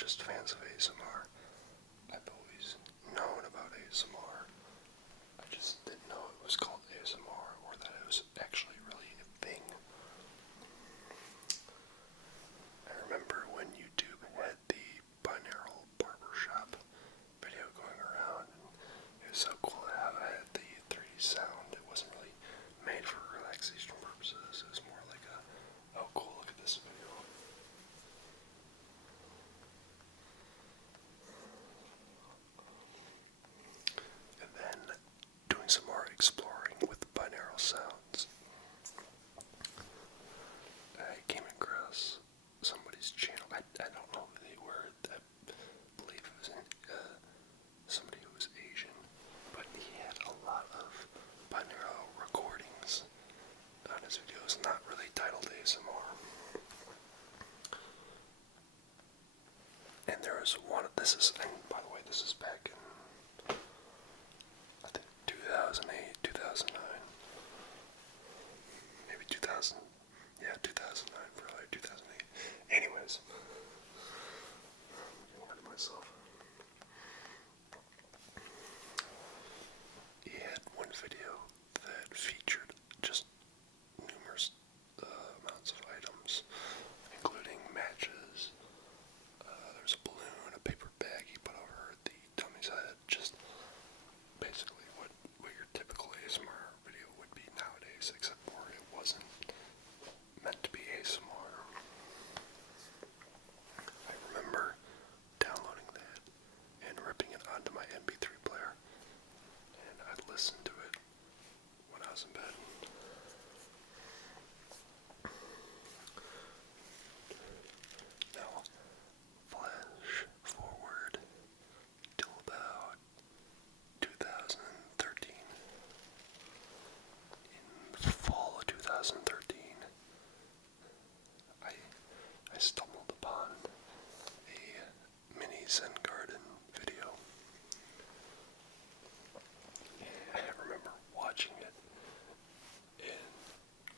just fans of ASMR. I've always known about ASMR. I just didn't know it was called ASMR or that it was actually really a thing. I remember when YouTube had the binaural barbershop video going around, and it was so cool how I had the 3D sound. It wasn't really made for relaxation purposes. It was more like a, oh cool, look at this video. And then doing some more exploring with binaural sounds, I came across somebody's channel. I don't know who they were. I believe it was somebody who was Asian, but he had a lot of binaural recordings on his videos, not really titled ASMR. And there was one, and by the way, this is back in, I think, 2008, 2009, maybe 2000, yeah, 2009, probably 2008. Anyways, I'm getting ahead of myself. He had one video that featured just numerous amounts of items, including matches. There's a balloon, a paper bag he put over the dummy's head, just basically what your typical ASMR video would be nowadays, except for it wasn't meant to be ASMR. I remember downloading that and ripping it onto my MP3 player, and I'd listen to it when I was in bed. Now, flash forward till about 2013. In fall of 2013, I stumbled upon a mini Zen garden video. I remember watching it and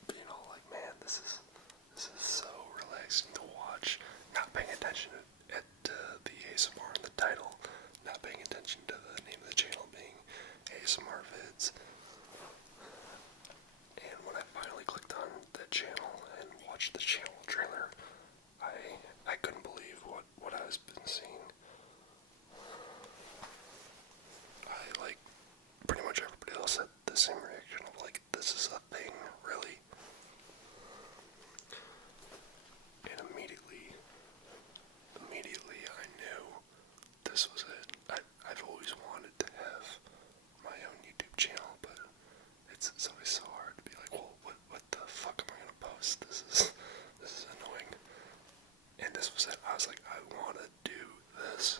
being all like, man, this is so relaxing to watch. Not paying attention at the ASMR in the title, not paying attention to the name of the channel being ASMR Vids. And when I finally clicked on that channel and watched the channel trailer, I couldn't believe what I was been seeing. Pretty much everybody else had the same reaction of like, this is a thing, really? And immediately I knew this was it. I've always wanted to have my own YouTube channel, but it's always so hard to be like, well, what the fuck am I gonna post? This is annoying. And this was it. I was like, I wanna do this.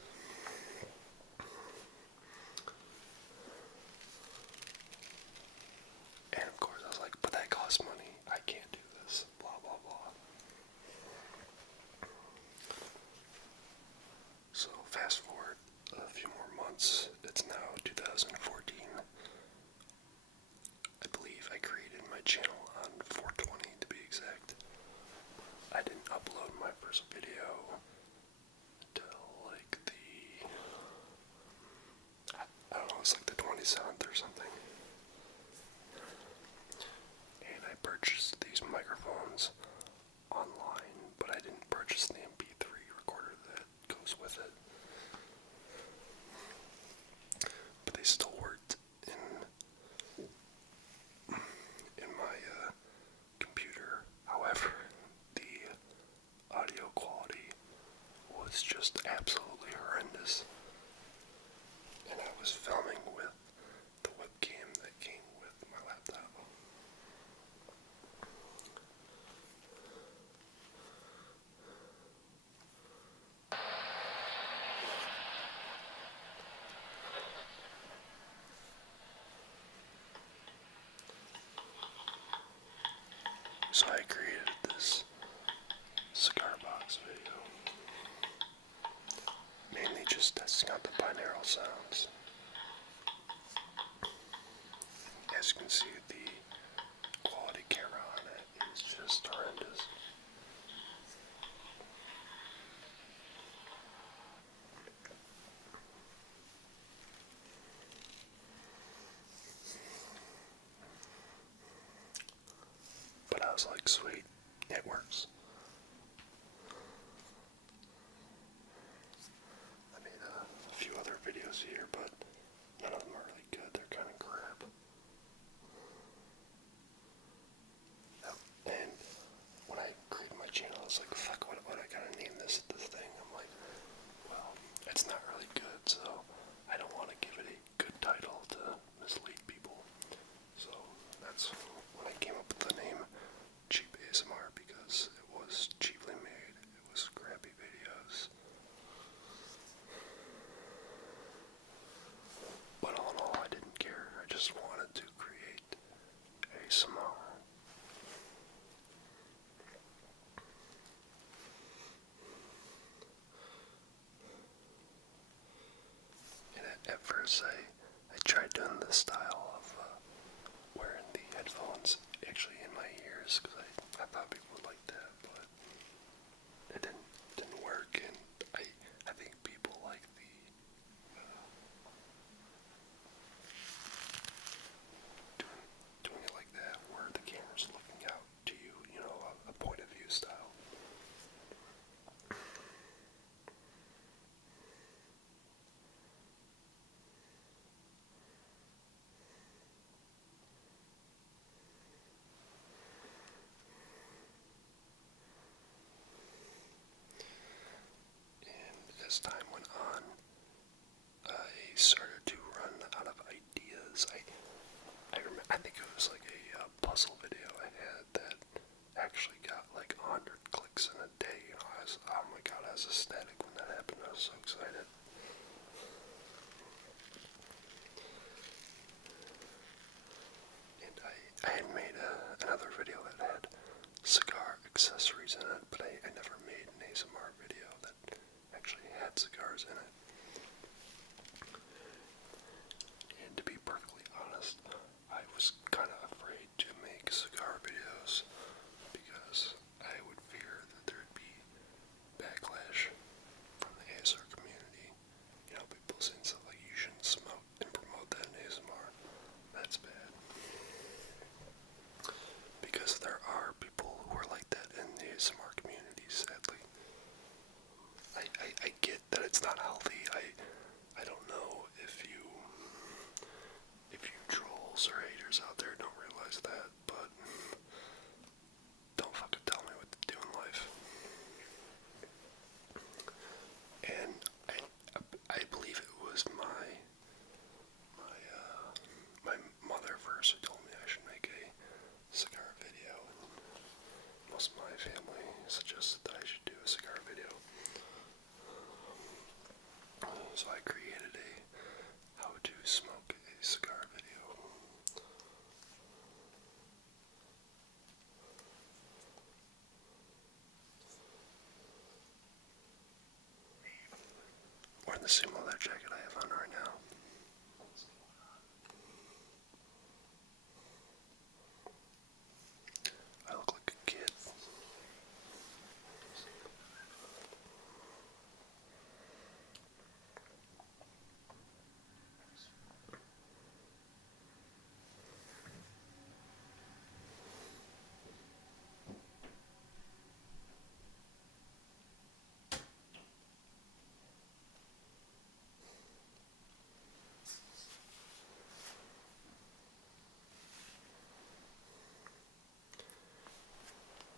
And of course I was like, but that costs money. I can't do this. Blah blah blah. So fast forward a few more months. It's now 2014. I believe I created my channel on 420 to be exact. I didn't upload my first video until like I don't know, it's like the 27th or something. And I purchased these microphones online, but I didn't purchase the MP3 recorder that goes with it. But they still worked in my computer. However, the audio quality was just absolutely horrendous. And I was filming with the webcam that came with my laptop. So I created this cigar box video, mainly just testing out the binaural sounds. As you can see, the quality camera on it is just horrendous. at first I tried doing the style of wearing the headphones actually in my ears because I thought people would like that, but it didn't work, and I think people like the doing it like that where the camera's looking out to you, you know, a point of view style. And as time went on, I started to run out of ideas. I think it was like a puzzle video I had that actually got like 100 clicks in a day. You know, oh my god, I was ecstatic when that happened. I was so excited. And I had made another video that had cigar accessories in it, but I never made an ASMR video that actually had cigars in it. And to be perfectly honest, I was kind of afraid to make cigar videos because I would fear that there'd be backlash from the ASMR community. You know, people saying stuff like you shouldn't smoke and promote that in ASMR. That's bad. Because there are people who are like that in the ASMR community, sadly. I get that it's not healthy. I don't know if you trolls or haters out there don't realize that, but don't fucking tell me what to do in life. And I believe it was my mother first who told me I should make a cigar video. Most of my family suggested that I should do a cigar video. So I created a how to smoke a cigar video. Wearing the same leather jacket I have on right now. I look like a kid.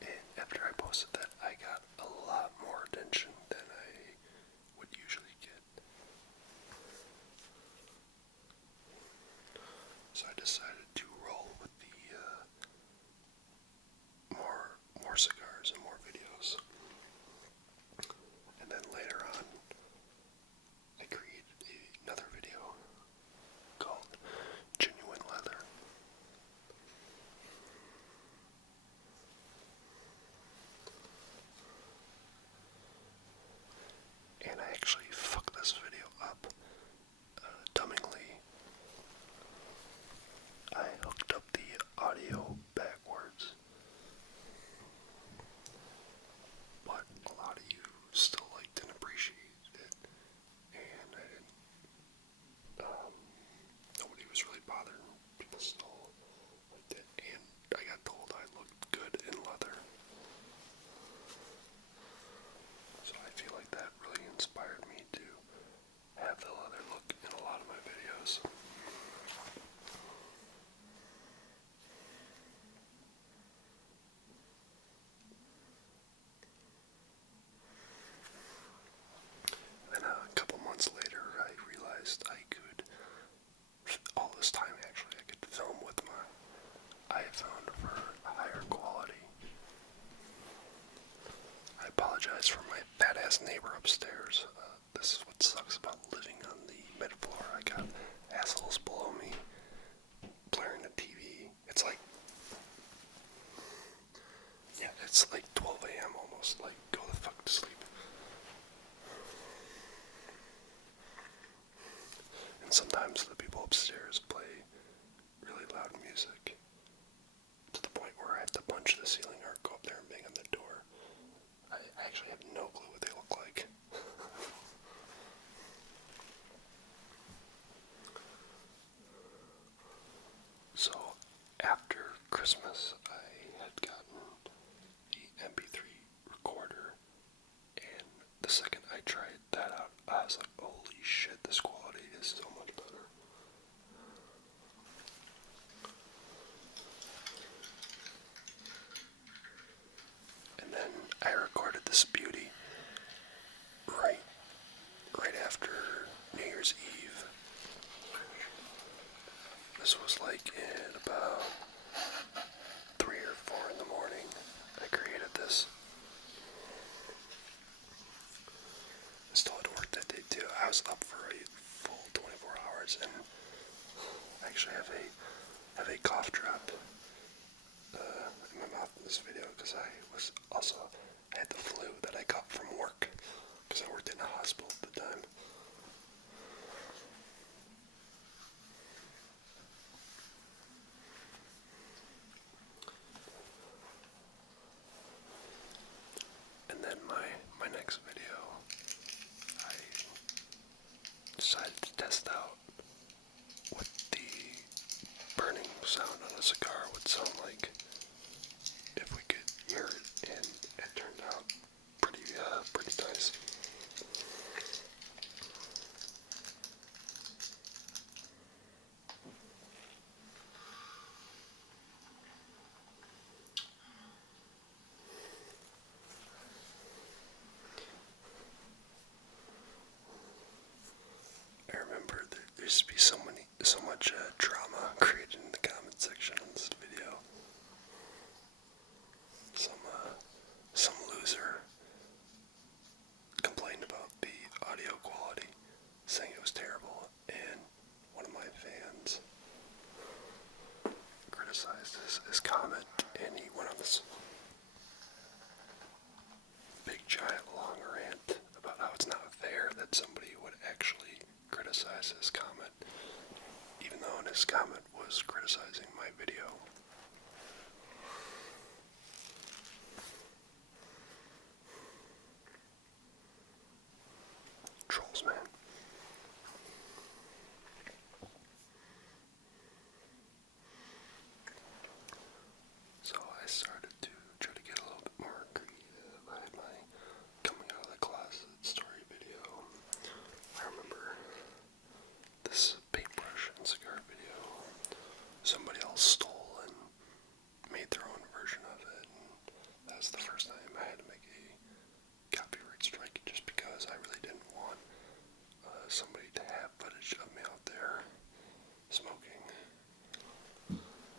And after I posted that, I got a lot more attention than I would usually get. So I decided to roll with the more cigars and more videos. And then later on, I created another video called Genuine Leather. And I actually fucked this video up. Dumbingly, I hooked up the audio backwards. But a lot of you still liked and appreciated it. And I didn't, nobody was really bothered. People still liked it. And I got told I looked good in leather. So I feel like that really inspired me to have the leather look in a lot of my videos. Then a couple months later, I realized I could, all this time actually, I could film with my iPhone for a higher quality. I apologize for my fat ass neighbor upstairs. This is what sucks about living on the mid floor. I got assholes below me blaring the TV. It's like, yeah, it's like 12 a.m. almost. Like, go the fuck to sleep. Year's Eve. This was like in about 3 or 4 in the morning. I created this. I still had to work that day too. I was up for a full 24 hours, and I actually have a cough drop in my mouth in this video because I had the flu that I got from work because I worked in a hospital at the time. And then my next video, I decided to test out what the burning sound on a cigar would sound like if we could hear it, and it turned out pretty nice. I remember there used to be so much drama created in the comment section on this video. Some loser complained about the audio quality, saying it was terrible, and one of my fans criticized his comment, and he went on this big giant long rant about how it's not fair that somebody would actually criticize his comment, even though his comment was criticizing my video. Trolls, man. So I started to try to get a little bit more creative. I had my coming out of the closet story video. I remember this paintbrush and cigar video. Somebody else stole and made their own version of it. And that's the first time I had to make a copyright strike just because I really didn't want somebody to have footage of me out there smoking.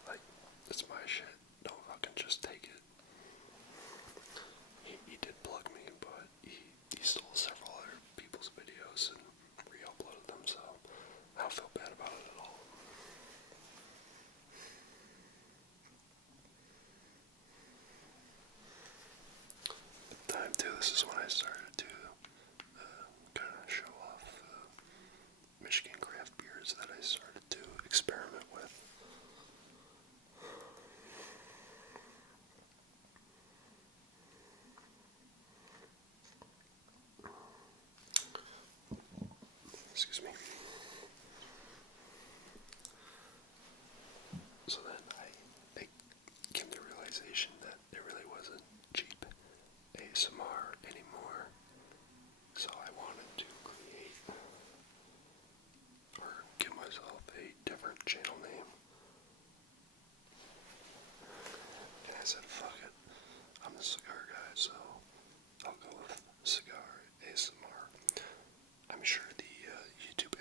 Like, it's my shit. Don't fucking just take it. He did plug me, but he stole several other people's videos and re-uploaded them, so I don't feel bad about it at all. At the time too, this is when I started to kind of show off Michigan craft beers that I started to experiment with. Excuse me. So then I came to the realization that it really wasn't cheap ASMR anymore. So I wanted to create or give myself a different channel name. And I said, fuck it. I'm the cigar guy, so I'll go with Cigar ASMR. I'm sure the YouTube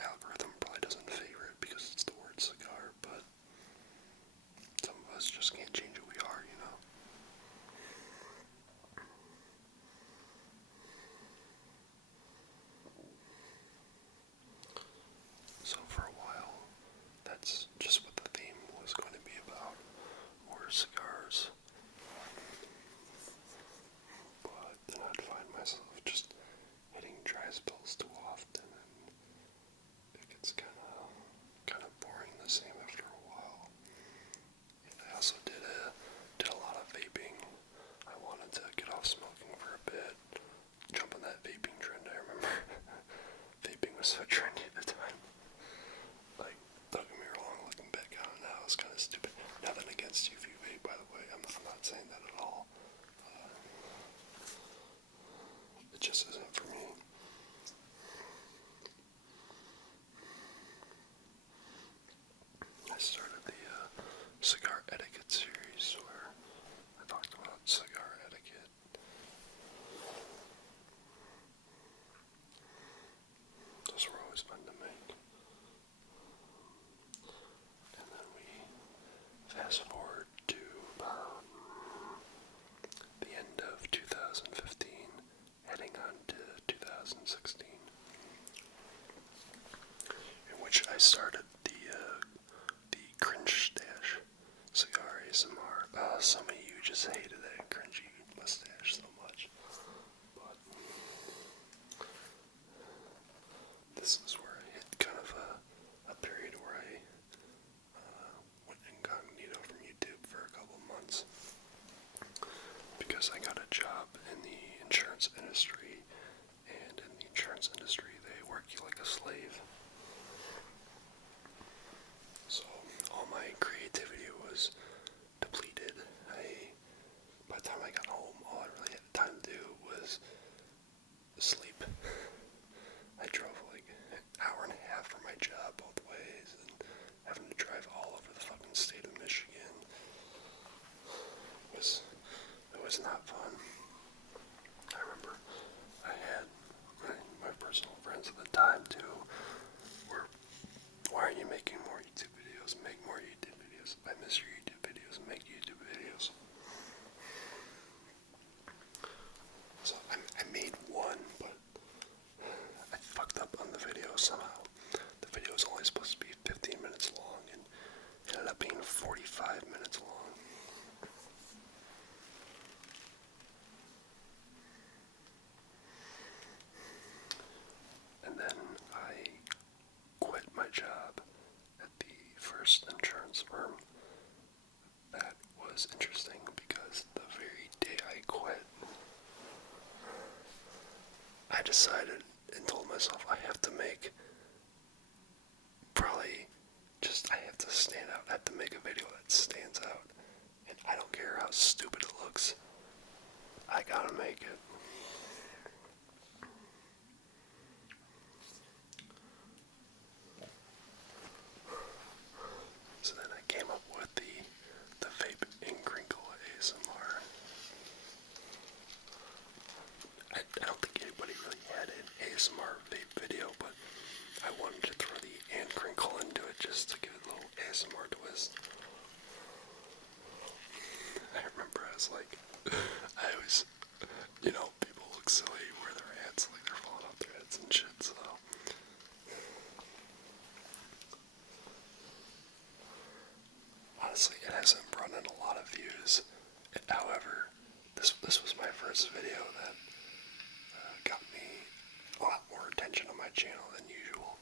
2016, in which I started the cringe stash cigar ASMR. Some of you just hated that cringy mustache so much, but this is where I hit kind of a period where I went incognito from YouTube for a couple months because I got a job in the insurance industry, and in the insurance industry they work you like a slave. So all my creativity was depleted. By the time I got home, all I really had time to do was sleep. I drove like an hour and a half for my job both ways, and having to drive all over the fucking state of Michigan it was not fun. I remember I had my personal friends at the time too were, why aren't you making more YouTube videos? Make more YouTube videos. I miss your YouTube videos. Make YouTube videos. So I made one, but I fucked up on the video somehow. The video was only supposed to be 15 minutes long and ended up being 45 minutes long. And then I quit my job at the first insurance firm. That was interesting because the very day I quit, I decided and told myself I have to make I have to stand out. I have to make a video that stands out. And I don't care how stupid it looks. I gotta make it. So then I came up with the vape and crinkle ASMR. I don't think anybody really had an ASMR vape video, but I wanted to throw the and crinkle into it just to give it a little ASMR twist. I remember I was like, I always, people look silly where their hats, like they're falling off their heads and shit, so. Honestly, it hasn't brought in a lot of views. However, this was my first video that got me a lot more attention on my channel than usual.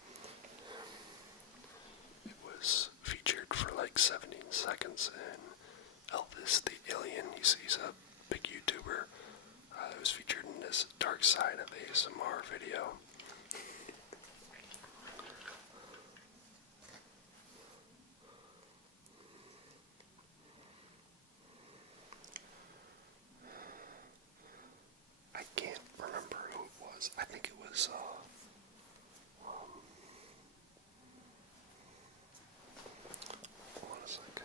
It was featured for like 17 seconds, and Elvis the Alien, he's a big YouTuber. It was featured in this Dark Side of ASMR video. I can't remember who it was. I think it was, hold on a sec.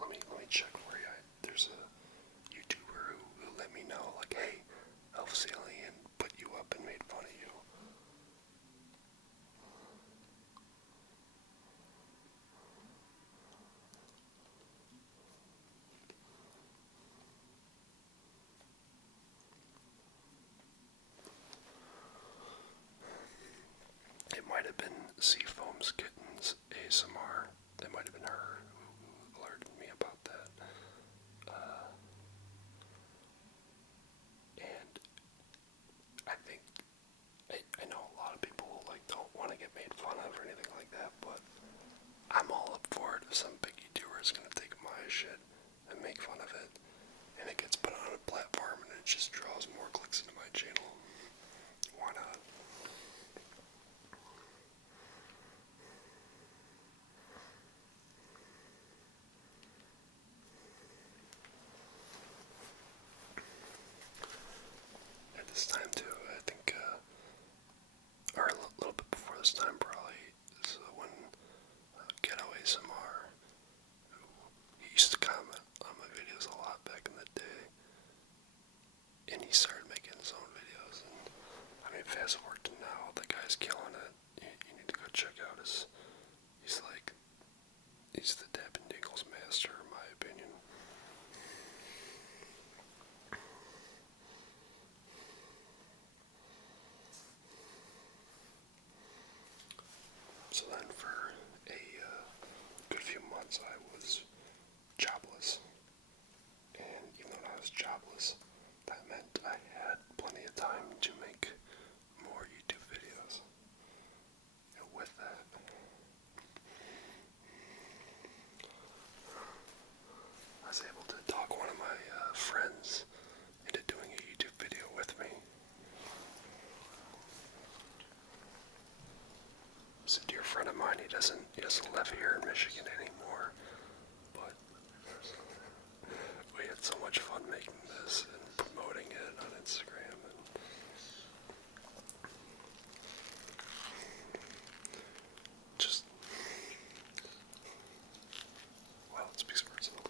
Let me check for you. There's a YouTuber who let me know, like, hey, Elvis Alien put you up and made fun of you. It might have been Seafoam's Kittens ASMR. It might have been her who alerted me about that. And I think I know a lot of people like don't want to get made fun of or anything like that, but I'm all up for it if some big YouTuber is gonna take my shit and make fun of it, and it gets put on a platform and it just draws more clicks into my channel. Why not? months I was jobless. And even though I was jobless, that meant I had plenty of time to make more YouTube videos. And with that, I was able to talk one of my friends into doing a YouTube video with me. He's a dear friend of mine. He doesn't live here in Michigan anymore, but we had so much fun making this and promoting it on Instagram, and just, well, it speaks for itself.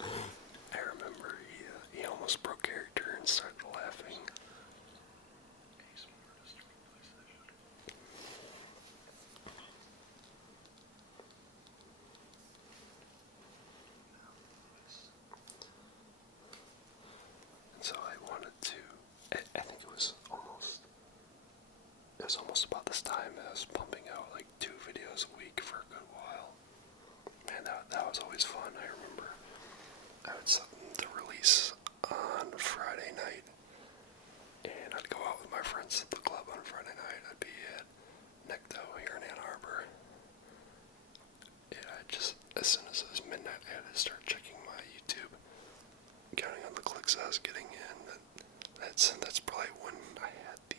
I remember he almost broke character and started laughing. And so I wanted to, I think it was almost about this time I was pumping out like 2 videos a week for a good while. Man, that was always fun. I remember I would set them to release on Friday night, and I'd go out with my friends at the club on Friday night. I'd be at Necto here in Ann Arbor. And as soon as it was midnight, I had to start checking my YouTube, counting on the clicks I was getting in. That's probably when I had the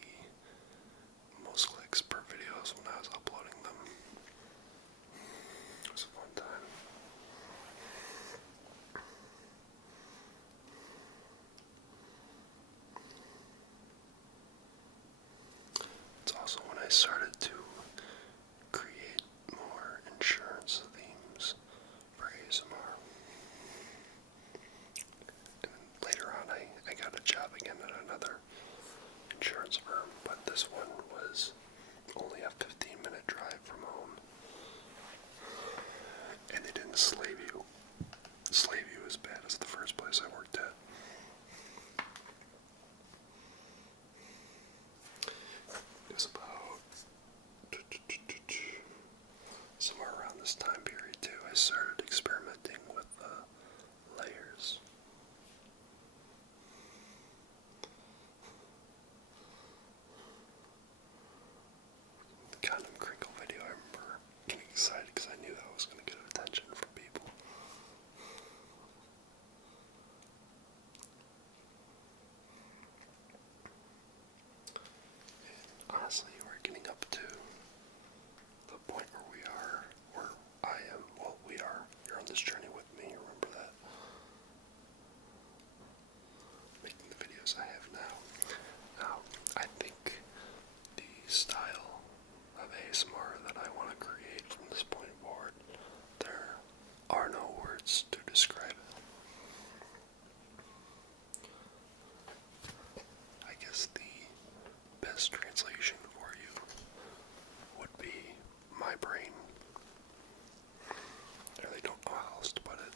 most clicks per videos, when I was uploading them. It was a fun time. It's also when I started to create more insurance themes for ASMR. And later on, I got a job again at another insurance firm, but this one was only a 15-minute drive from home. And they didn't slave you as bad as the first place I worked at. It was about somewhere around this time period too, I started experimenting with layers. The condom crinkle video, I remember getting excited because I knew that was going to get attention from people. And honestly, we're getting up to the point where I am, well, we are. You're on this journey with me, remember that. Making the videos I have now. Now, I think the style of ASMR that I want to create from this point forward, there are no words to describe it. I guess the best translation for you would be my brain. I really don't know how else to put it.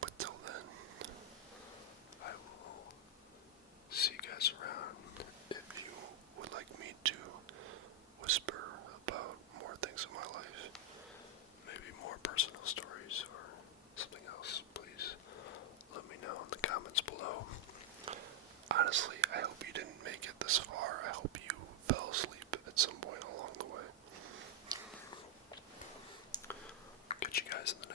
But till then, I will see you guys around. If you would like me to whisper about more things in my life, maybe more personal stories or something else, please let me know in the comments below. Honestly, I hope you didn't make it this far. I hope you fell asleep at some point along the way. Catch you guys in the